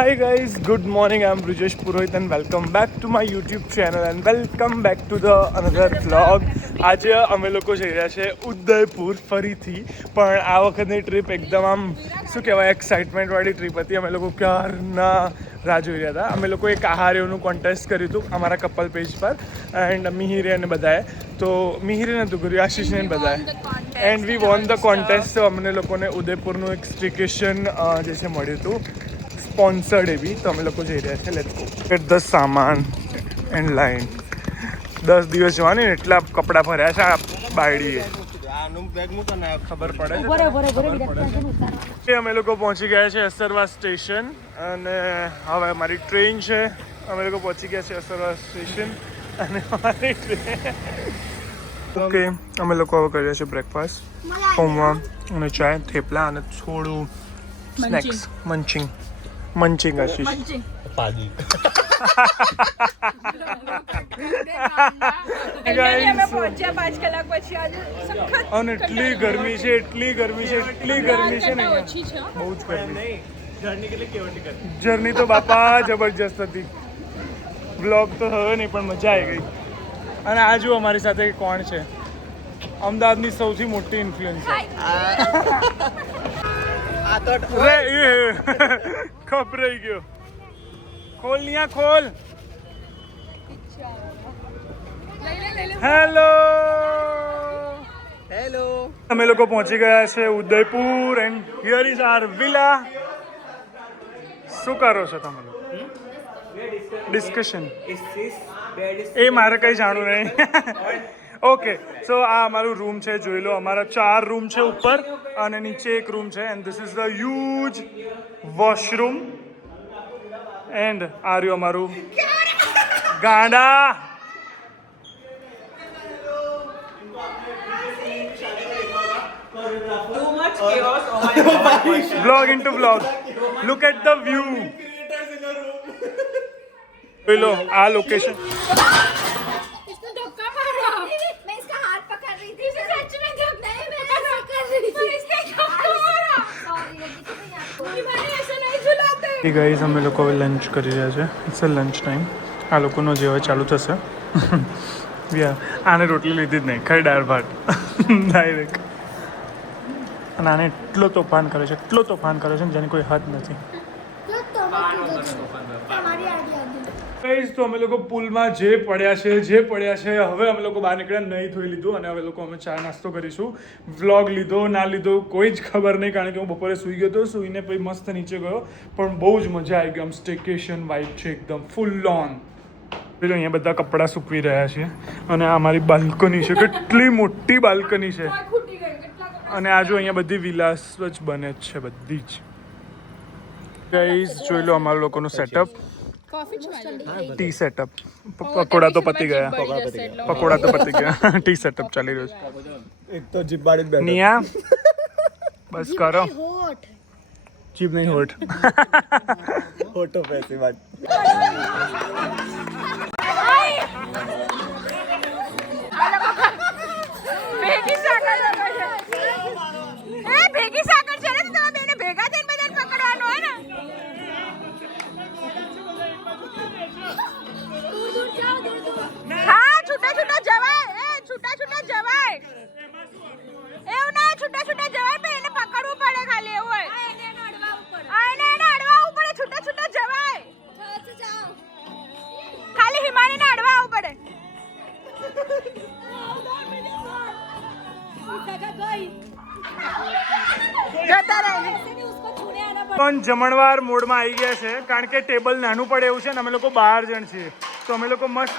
Hi guys, good morning. I'm Brijesh Purohit and welcome back to my YouTube channel and welcome back to the another vlog. આજે અમે લોકો જઈ રહ્યા છે ઉદયપુર ફરીથી, પણ આ વખતની ટ્રીપ એકદમ આમ શું કહેવાય એક્સાઇટમેન્ટવાળી ટ્રીપ હતી. અમે લોકો ક્યારના રાહ જોઈ રહ્યા હતા. અમે લોકો એક આહાર્યોનું કોન્ટેસ્ટ કર્યું હતું અમારા કપલ પેજ પર એન્ડ મિહિરે અને બધાએ. તો મિહિરે નહોતું કર્યું, આશીષને બધાએ and we won the contest. તો અમને લોકોને ઉદયપુરનું એક સ્ટેકેશન જે છે મળ્યું હતું, સ્પોન્સર્ડ એવી. તો અમે લોકો જઈ રહ્યા છે. લેટ્સ ગો ગેટ ધ સામાન એન્ડ લાઈન. 10 દિવસ જવાની ને એટલા કપડાં ભર્યા છે આ બાયડીએ, ખબર પડે છે. અમે લોકો પહોંચી ગયા છે અસરવા સ્ટેશન અને હવે અમારી ટ્રેન છે. અમે લોકો પહોંચી ગયા છે અસરવા સ્ટેશન અને અમારી ટ્રેન. ઓકે, અમે લોકો હવે કરીએ છીએ બ્રેકફાસ્ટ, પૌવા અને ચાય, થેપલા અને થોડું સ્નેક્સ. મંચિંગ આશીષ પાજી. અને એટલી ગરમી છે, એટલી ગરમી છે, એટલી ગરમી છે ને, બહુ જ ગરમી. જર્ની તો બાપા જબરજસ્ત હતી. વ્લોગ તો થયો નહીં પણ મજા આવી ગઈ. અને આ જુઓ અમારી સાથે કોણ છે, અમદાવાદની સૌથી મોટી ઇન્ફ્લુએન્સર. ખબરાઈ ગયો. ખોલ નિયા ખોલ. Hello hello. અમે લોકો પહોંચી ગયા છે Udaipur and here is our villa. શું કરો છો તમે લોકો? ડિસ્કશન. એ મારે કંઈ જાણવું નહીં. ઓકે, સો આ અમારું રૂમ છે, જોઈ લો. અમારા 4 રૂમ છે ઉપર અને નીચે એક રૂમ છે and this is the huge washroom and આ રહ્યું અમારું ગાંડા. Vlog into vlog. Look at the view. જોઈ લો આ લોકેશન. ગાઈઝ અમે લોકો હવે લંચ કરી રહ્યા છે. It's a lunch time. આ લોકોનો જે હવે ચાલુ થશે. આને રોટલી લીધી જ નહીં, ખાલી દાળ ભાત ડાયરેક્ટ. અને આને એટલો તોફાન કરે છે, એટલો તોફાન કરે છે ને જેની કોઈ હદ નથી. તો અમે લોકો પુલમાં જે પડ્યા છે હવે અમે લોકો બહાર નીકળ્યા, નહીં ધોઈ લીધું અને હવે લોકો અમે ચા નાસ્તો કરીશું. વ્લોગ લીધો ના લીધો કોઈ જ ખબર નહીં, કારણ કે હું બપોરે સૂઈ ગયો હતો. સૂઈને પછી મસ્ત નીચે ગયો, પણ બહુ જ મજા આવી ગઈ. આમ સ્ટેકેશન વાઇબ છે એકદમ ફૂલ ઓન. પેલો અહીંયા બધા કપડાં સૂકવી રહ્યા છે અને આ અમારી બાલ્કની છે, કેટલી મોટી બાલ્કની છે. અને આ જો અહીંયા બધી વિલાસ જ બને જ છે બધી જ. ગાઈઝ જોઈ લો અમારા લોકોનું સેટઅપ. T setup. પકોડા તો પતી ગયા. ટી સેટઅપ ચાલી રહ્યો છે. એક તો જીપ બાળી નિયા બસ કરો. જીભ નહીં હોઠ. ફોટો પૈસે વાત. ભેગી સાકર છે ને, તમે બેને ભેગા થઈને બધાને પકડવાનું હોય ને. હા, છૂટા છૂટા જવાય. છૂટા જવાય. એવું ના, છૂટા જવાય પણ એને પકડવું પડે ખાલી, એવું હોય. એને અડવાવું પડે. છૂટા જવાય. ખાલી હિમાણીને અડવાવું પડે. પણ જમણવાર મોડમાં આવી ગયા છે, કારણ કે ટેબલ નાનું પડે એવું છે ને. અમે લોકો 12 જણ છીએ, તો અમે લોકો મસ્ત.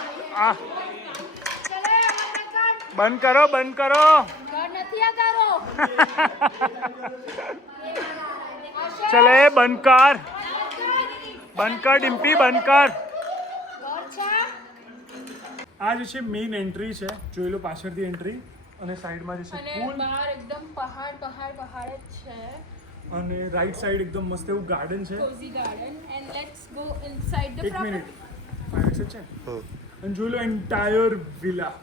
બંધ કરો. ચલે બંધ કર ડિમ્પી, બંધ કર. આ જે છે મેઇન એન્ટ્રી છે, જોઈ લો પાછળથી એન્ટ્રી. અને સાઈડમાં જે છે પુલ, બહાર એકદમ પહાડ જ છે. અને રાઈટ સાઈડ એકદમ મસ્ત એવું ગાર્ડન છે. Cozy garden and let's go inside the property. 1 minute છે. અને જોઈ લો entire villa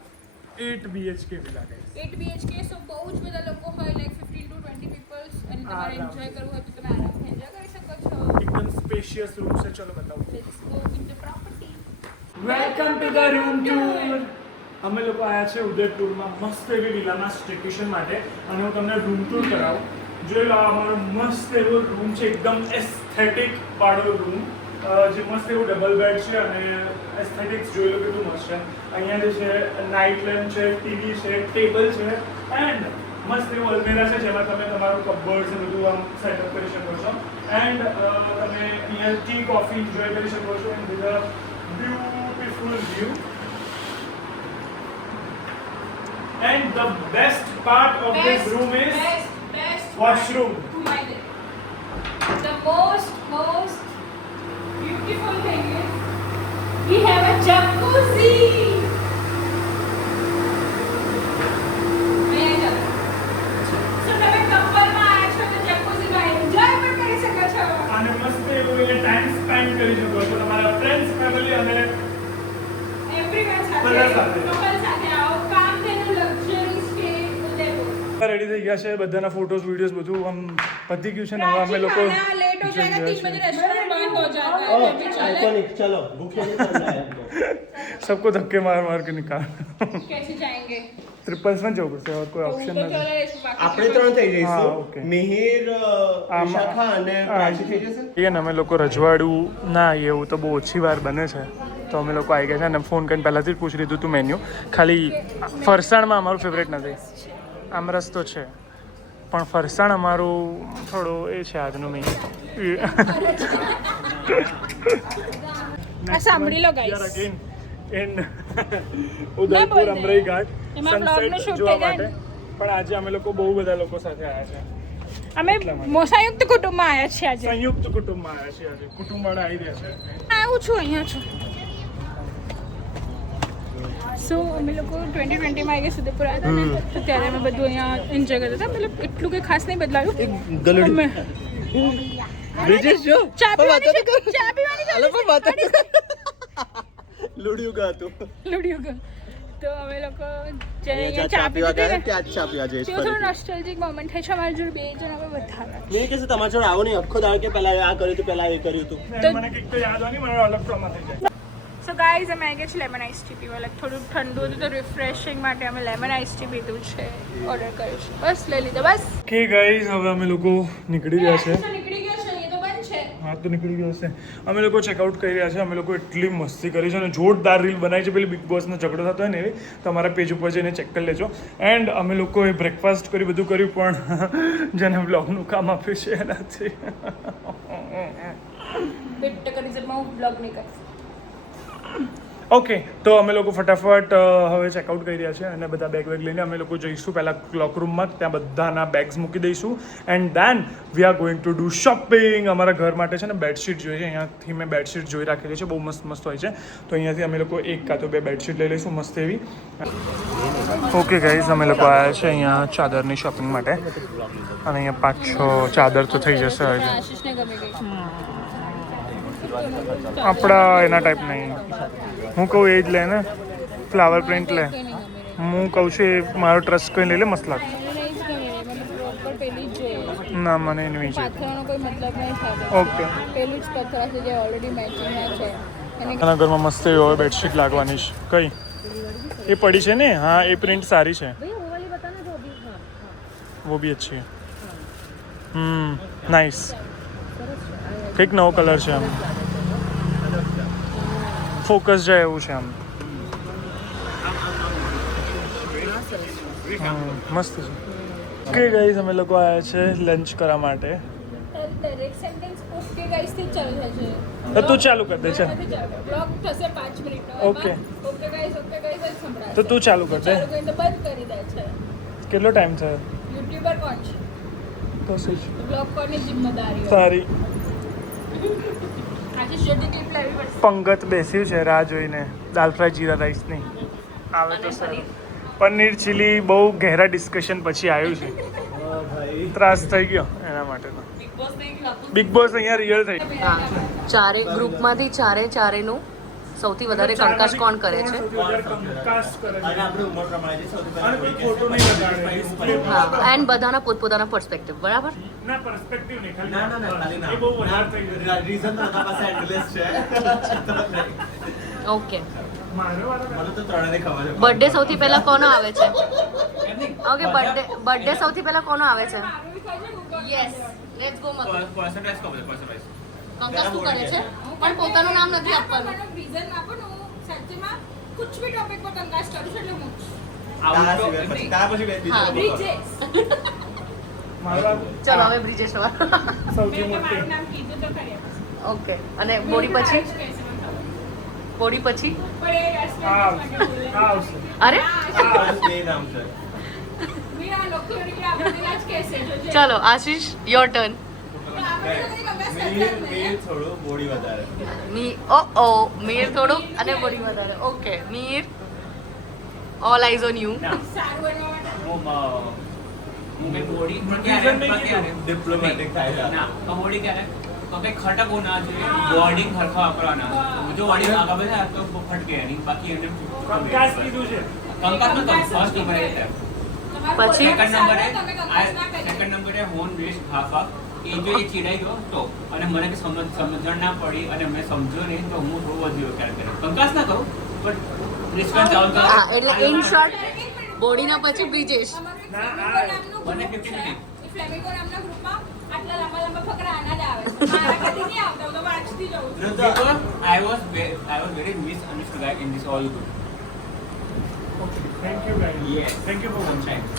8 BHK villa. 8 BHK, so બહુ જ બધા લોકો હોય, લાઈક 15 to 20 પીપલ્સ. અને તમારે એન્જોય કરવું હોય તો તમે આરામથી એન્જોય કરી શકો એકદમ સ્પેશિયસ રૂમ છે. ચલો બતાવું. Welcome to the room tour. અમે લોકો આવ્યા છે ઉદયપુરમાં મસ્ત એવી વિલાના સ્ટેકેશન માટે અને હું તમને રૂમ ટૂર કરાવું. જોઈ લો, આ અમારો મસ્ત એવો રૂમ છે, એકદમ એસ્થેટિક વાળો રૂમ, જે મસ્ત એવું ડબલ બેડ છે અને એસ્થેટિક્સ જોઈ લો કેટલું મસ્ત છે. અહીંયા જે છે નાઇટ લેમ્પ છે, ટીવી છે, ટેબલ છે એન્ડ મસ્ત એવું અલમેરા છે જેમાં તમે તમારું કપબોર્ડ છે બધું આમ સેટઅપ કરી શકો છો એન્ડ તમે અહીંયા ટી કોફી એન્જોય કરી શકો છો and with a beautiful view. And the best part of this room is washroom. The most beautiful thing is we have a jacuzzi. So તમે કપલમાં આવ્યા છો તો જકુઝીમાં એન્જોય પણ કરી શકો છો અને મસ્ત એવું ટાઈમ સ્પેન્ડ કરી શકો છો તમારા ફ્રેન્ડ્સ, ફેમિલી અને એવરીવન બધા સાથે સાથે. કપલ સાથે આવો કામ તેનું લક્ઝરી સ્ટે ઉદયપુર. રેડી થઈ ગયા છે, બધાના ફોટોઝ વિડીયોઝ બધું આમ પતી ગયું છે ને હવે અમે લોકો लेट हो जाएगा 3 बजे रेस्टोरेंट बंद हो जाता है ओह, तभी चले आइकॉनिक, चलो भूखे नहीं मरना है हमको. सबको धक्के मार मार के निकाल. कैसे जाएंगे ट्रिपल्स में जવું પડશે, और કોઈ तो ઓપ્શન तो નથી. चले इस बाकी આપણે ત્રણ થઈ હા, જઈશું. okay. મિહિર, વિશાખા અને પ્રાચી થઈ જશે. એ ને અમે લોકો રજવાડું ના આવીએ એવું તો બહુ ઓછી વાર બને છે, તો અમે લોકો આવી ગયા છે અને ફોન કરીને પહેલાંથી જ પૂછી લીધું હતું મેન્યુ. ખાલી ફરસાણમાં અમારું ફેવરેટ નથી, આમરસ તો છે પણ ફરસાણ અમારું થોડું એ છે આજનું મેઇન. આ સાંભળી લો guys. અગેન ઇન ઉદયપુર અમરાઈ ઘાટ એમાં vlog નું સનસેટ shoot જોવા થઈ જાય માટે. પણ આજે અમે લોકો બહુ બધા લોકો સાથે આવ્યા છે, અમે મોસાયુક્ત કુટુંબમાં આવ્યા છીએ આજે. સંયુક્ત કુટુંબમાં આવ્યા છીએ આજે. કુટુંબવાળા આવી રહ્યા છે. આવું છું અહીંયા છું. સો અમે લોકો 2020 માં આવી સુધીપુર આવ્યા હતા ને, તો ત્યારે અમે બધું અહીંયા એન્જોય કરતા હતા. મતલબ એટલું કંઈ ખાસ નહીં બદલાયું. અમે બ્રિજેશ જો ચા પીવાની છે, ચા પીવાની છે. અલે પણ વાત લુડિયું ગાતું. લુડિયું ગયું. તો અમે લોકો જ્યારે અહીંયા અહીંયા ચા ચા પીવા પીધી ગયા ને, ત્યાં જ ચા પીવા જઈશ તો થોડું ફરીથી. નોસ્ટેલ્જિક મોમેન્ટ થાય છે. અમારી જોડે બે જણ અમે બધા મેં કહેશે તમારા જોડે આવો નહીં, આખો દાડ કે પહેલા આ કર્યું હતું, પહેલા એ કર્યું હતું. ને મને કંઈક તો યાદ હોય મને અલગ પ્રમાણ થઈ જાય. સો ગાઈઝ અમે આવી ગયા છે લેમન આઈસ ટી પીવા. લાઈક થોડું ઠંડુ હતું તો રિફ્રેશિંગ માટે અમે લેમન આઈસ ટી પીધું છે, ઓર્ડર કર્યું છે, બસ લઈ લીધો બસ. કે ગાઈઝ હવે અમે લોકો નીકળી રહ્યા છે. નીકળી ગયો છે, એ તો બંધ છે. હા તો નીકળી ગયો છે. અમે લોકો ચેકઆઉટ કરી રહ્યા છે. અમે લોકો એટલી મસ્તી કરી છે અને જોરદાર રીલ બનાવી છે, પેલી બિગ બોસનો ઝઘડો થતો હોય ને એવી. તમારા પેજ ઉપર જઈને ચેક કરી લેજો. એન્ડ અમે લોકોએ બ્રેકફાસ્ટ કર્યું, બધું કર્યું, પણ જેને બ્લોગનું કામ આપ્યું છે એનાથી બેટ રીઝનમાં હું બ્લોગ નહીં કરીશ. ઓકે, તો અમે લોકો ફટાફટ હવે ચેકઆઉટ કરી રહ્યા છે અને બધા બેગ લઈને અમે લોકો જઈશું પહેલાં ક્લોક રૂમમાં. ત્યાં બધાના બેગ્સ મૂકી દઈશું and then we are going to do shopping. અમારા ઘર માટે છે ને બેડશીટ જોઈએ. અહીંયાથી મેં બેડશીટ જોઈ રાખેલી છે, બહુ મસ્ત મસ્ત હોય છે. તો અહીંયાથી અમે લોકો એક કાં તો બે બેડશીટ લઈ લઈશું મસ્ત એવી. ઓકે ગાઈઝ, અમે લોકો આવ્યા છે અહીંયા ચાદરની શોપિંગ માટે અને અહીંયા 5-6 ચાદર તો થઈ જશે હજુ. આશીષને ગમી ગઈ. આપણા એના ટાઈપ નહીં. હું કહું એ જ લે ને, ફ્લાવર પ્રિન્ટ લે. કંઈ નહીં ગમી રહી. હું કહું છું એ મારો ટ્રસ્ટ કરીને લઈ લે, મસ્ત લાગે. એને નહીં જ ગમી રહી. મને પ્રોપર પેલી જ જોઈએ. ના મને એની વિશે. પાથરવાનો કોઈ મતલબ નહીં થાય. ઓકે, પેલું જ પથરા છે જે ઓલરેડી મેચિંગમાં છે. એને આના ઘરમાં મસ્ત એવી હવે બેડશીટ લાગવાની છે. કઈ એ પડી છે ને? હા, એ પ્રિન્ટ સારી છે. वो भी अच्छी है. नाइस. કંઈક નવો કલર છે આમ, ફોકસ જાય એવું છે આમ. મસ્ત છે. ઓકે ગાઈઝ, અમે લોકો આવ્યા છે લંચ કરવા માટે. દરેક સેન્ટેન્સ ઓકે ગાઈસ થી ચાલુ થાય છે. તો તું ચાલુ કર દે. ચાલ, બ્લોગ થશે 5 મિનિટનો. ઓકે. ઓકે ગાઈસ જ સંભળાય. તો તું ચાલુ કર દે. ચાલુ કરીને તો બંધ કરી દે છે. કેટલો ટાઈમ થયો? યુટ્યુબર કોણ છે? તો શું છે? બ્લોગ કોની જિમ્મેદારી હોય? તારી. આજે શોર્ટી ક્લિપ લાવવી પડશે. પંગત બેસ્યું છે રાહ જોઈને. દાલ ફ્રાય જીરા રાઈસ નહીં આવે તો સારું. પનીર ચીલી બહુ ઘેરા ડિસ્કશન પછી આવ્યું છે. ત્રાસ થઈ ગયો એના માટે. બિગ બોસ અહીંયા રિયલ થઈ. ચારે ગ્રુપમાંથી ચારેનું સૌથી વધારે કંકાસ કોણ કરે છે? કંકાસ કરે છે અને આપણે ઉંમર પ્રમાણે જે સૌથી અને કોઈ ફોટો નહીં લગાડે. હા, એન્ડ બધાના પોતપોતાના પર્સપેક્ટિવ, બરાબર? ના perspective નહીં, ખાલી ના ખાલી ના એ બહુ વધારે થઈ ગયું. રીઝન તો બધા પાસે endless છે ઓકે. મારો વારો મને તો ત્રણેયને ખબર છે બર્થડે સૌથી પહેલા કોનો આવે છે? ઓકે, બર્થડે સૌથી પહેલા કોનો આવે છે? યસ, લેટ્સ ગો મગર. પર્સન્ટેજ ખબર છે પર્સન્ટેજ કંકાસ શું કરે છે? પણ પોતાનું નામ નથી આપવાનું. રીઝન આપો ને હું સાચેમાં કુછ ભી ટોપિક પર કંકાસ કરું છું એટલે હું તારા પછી બે બીજો હા. બોલો. બ્રિજેશ મારો વારો. ચલો હવે બ્રિજેશ વાર. સૌથી મેં મોટી તમારું નામ કીધું તો ખરી ઓકે, અને બોડી પછી? બોડી પછી? પણ એ રસમાં આ આવશે. અરે બે નામ છે મીરા લોકો આપણે જ કહેશે જોજે. ચલો આશીષ, યોર ટર્ન. મીર થોડું બોડી વધારે મીર થોડુંક અને બોડી વધારે. Okay, Mir, all eyes on you. સારું બનવા માટે ડિપ્લોમેટિક થાય છે બોડી ક્યારે તો કઈ ખટક હોના જોઈએ બોર્ડિંગ ખરખા વાપરવાના જો બોર્ડિંગ આગળ વધે તો ફટકે નહીં બાકી એને કંકાસ કીધું છે. કંકાસ નો ફર્સ્ટ નંબર આવે પછી? સેકન્ડ નંબરે હોન વેસ્ટ હાફા એ જો એ ચીડાઈ ગયો તો અને મને કે સમજણ ના પડી અને મેં સમજ્યો નહીં તો હું થોડું વધ્યો ક્યારે કંકાસ ના કહું પણ રિસ્પોન્સ ડાઉન કરો હા, એટલે ઇન શોર્ટ બોડીના પછી બ્રિજેશ. મને 50-50. ફ્લેમિંગો નામના ગ્રુપમાં આટલા લાંબા ફકરા આના જ આવે મારા કદી નહીં આવતા હું તો વાંચતી જઉં છું Because I was very misunderstood guy in this all group. Thank you guys. Yes. Thank you for watching. Thanks.